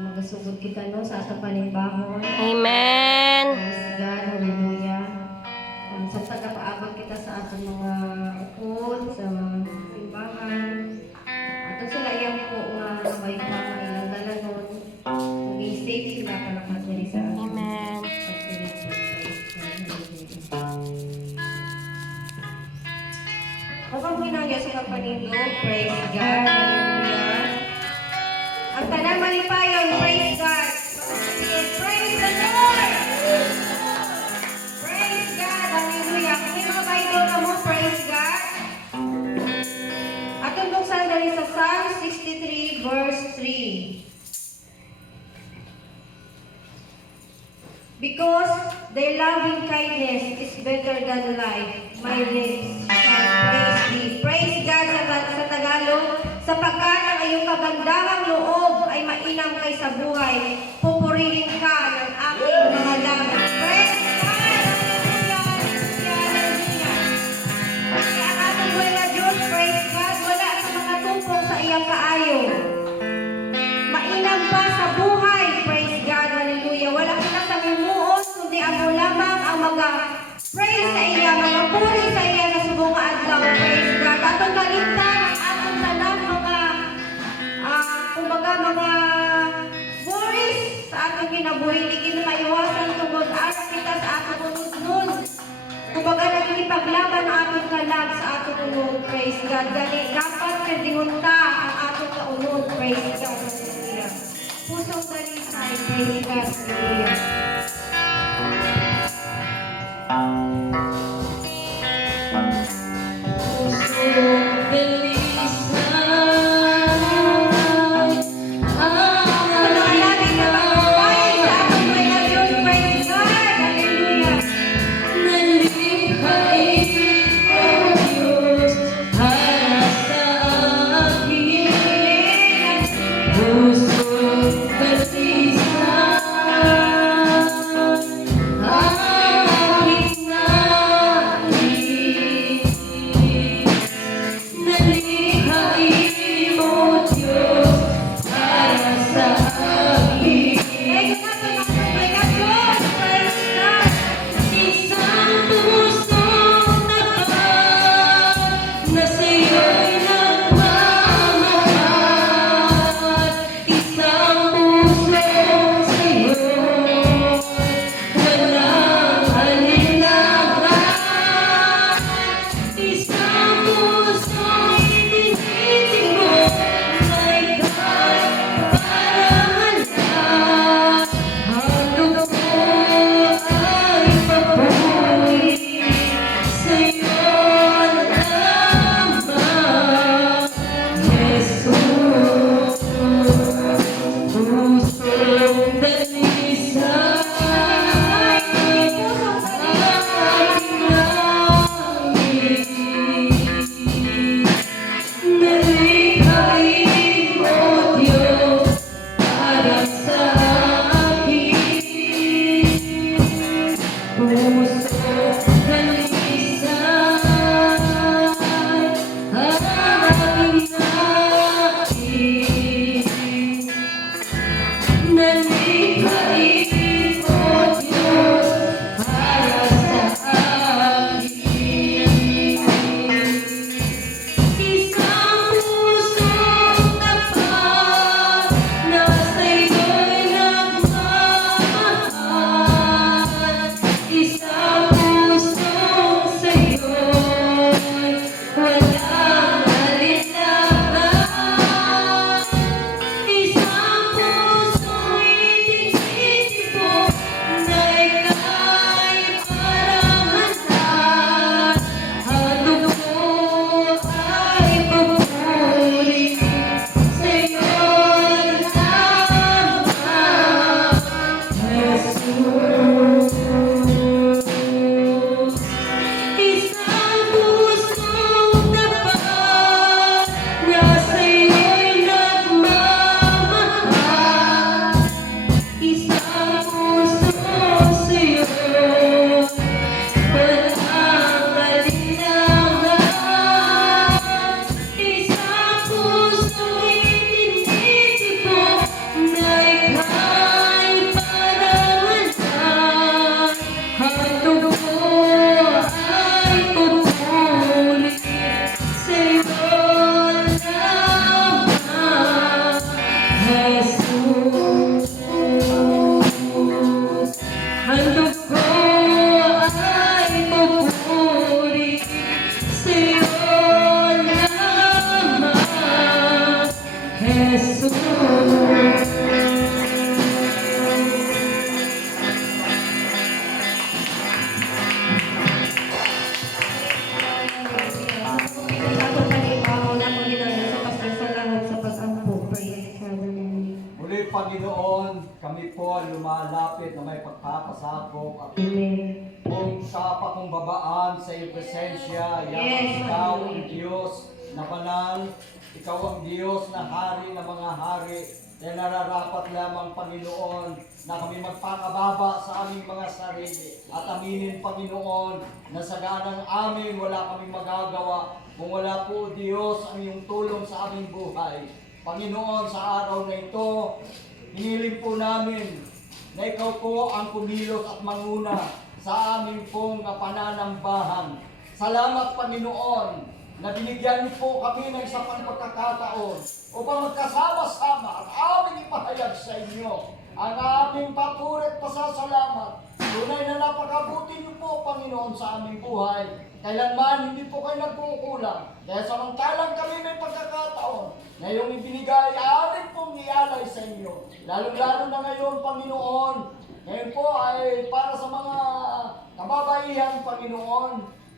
magasugod kita no sa atong panimbahon. Amen. Praise God, hallelujah. Sa pagkapaabot kita sa atong mga ukod, sa mga simbahan. Ato sila yan po nga may mga ilang dalagon. Maging safe sila kalakat diri sa atin. Amen. Kapag hinangya sa kapanindo, praise God, hallelujah. Ang tanan malipayon, praise God. Praise the Lord! Praise God, hallelujah. Kung may mga Bible na mo, praise God. Atong buksan dali sa Psalm 63 verse 3. Because their loving kindness is better than life, my lips shall praise thee. Praise God sa Tagalog, sapagkat ang iyong kagandahang loob ay mainam kaysa buhay, pupurihin ka ng aking mga langit. Praise God! Hallelujah! Hallelujah! Hallelujah! Kaya ang ating buhay na Diyos, praise God, wala sa makatumpong sa iyang kaayo. Mainam pa sa buhay, praise God, hallelujah. Wala ka na sa mimuos, kundi ako lamang ang praise sa iya, magpuri sa iya na subong adlaw, praise God. Atong kalimtan ang atong tanan mga kumbaga mga worries sa atong kinabuhi, di kita maiwasan tungod ara kita sa atong unod-unod. Kumbaga nagkipaglaban ang atong kalag sa atong unod, praise God. Gani dapat kadingunta ang atong kaunod, praise God. Hallelujah. Pusong dalisay, praise God. Hallelujah. Muli, Panginoon, kami po ay lumalapit na may pagkakasakop at kung kapakumbabaan sa iyong presensya, Yes, ikaw ang Panginoon. Diyos na banal, ikaw ang Diyos na hari ng mga hari, kaya nararapat lamang, Panginoon, na kami magpakababa sa aming mga sarili at aminin, Panginoon, na sa ganang amin wala kaming magagawa kung wala po, Diyos, ang iyong tulong sa aming buhay. Panginoon, sa araw na ito, hiniling po namin na ikaw po ang kumilos at manguna sa aming pong pananambahan. Salamat, Panginoon, na binigyan niyo po kami ng isang pagkakataon upang magkasama-sama at aming ipahayag sa inyo ang aming papuri at pasasalamat. Tunay na napakabuti niyo po, Panginoon, sa aming buhay. Kailanman hindi po kayo nagkukulang. Kaya samantalang kami may pagkakataon na iyong ibinigay, amin pong ialay sa inyo. Lalo-lalo na ngayon, Panginoon. Ngayon po ay para sa mga kababaihan, Panginoon.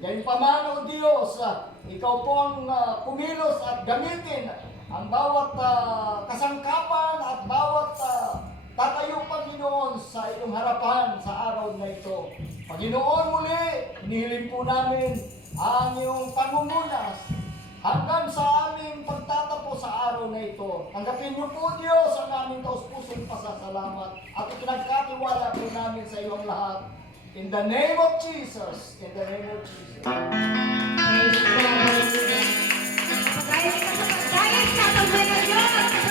Ngayon pa man, O Diyos, ikaw po ang kumilos at gamitin ang bawat kasangkapan at bawat tatayo, Panginoon, sa iyong harapan sa araw na ito. Panginoon, muli, hinihiling po namin ang iyong pangungunas hanggang sa aming pagtatapos sa araw na ito. Tanggapin niyo po, Diyos, ang aming taus-pusong pasasalamat at ipinagkatiwala po namin sa iyong lahat. In the name of Jesus. In the name of Jesus. Praise God. Dahil sa pagdayas sa pagmana Diyos,